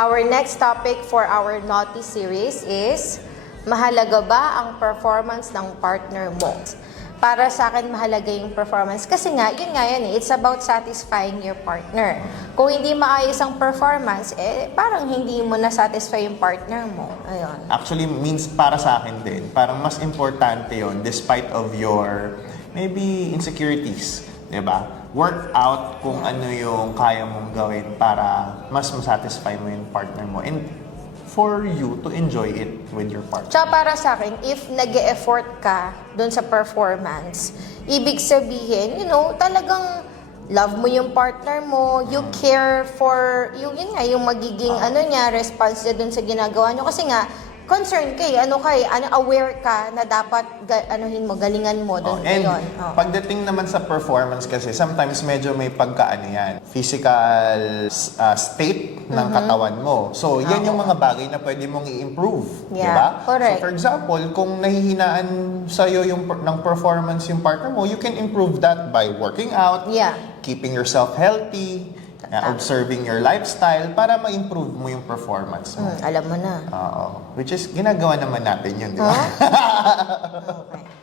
Our next topic for our Naughty series is, mahalaga ba ang performance ng partner mo? Para sa akin, mahalaga yung performance. Kasi nga, yun nga yan eh. It's about satisfying your partner. Kung hindi maayos ang performance, parang hindi mo na-satisfy yung partner mo. Ayun. Actually, means para sa akin din, parang mas importante yon despite of your maybe insecurities. Diba? Work out kung ano yung kaya mong gawin para mas masatisfy mo yung partner mo. And for you to enjoy it with your partner. Tsaka para sa akin, if nag-e-effort ka dun sa performance, ibig sabihin, talagang love mo yung partner mo, you care for, yun nga, yung magiging response niya dun sa ginagawa nyo. Kasi nga, concern kay, aware ka na dapat galingan mo doon. And pagdating naman sa performance kasi, sometimes medyo may yan, physical state ng katawan mo. So, yan yung mga bagay na pwede mong i-improve. Yeah, diba? correct. So, for example, kung nahihinaan sa'yo ng performance yung partner mo, you can improve that by working out, keeping yourself healthy, observing your lifestyle para ma-improve mo yung performance mo. Alam mo na. Oo. Which is, ginagawa naman natin yun, di ba? Okay.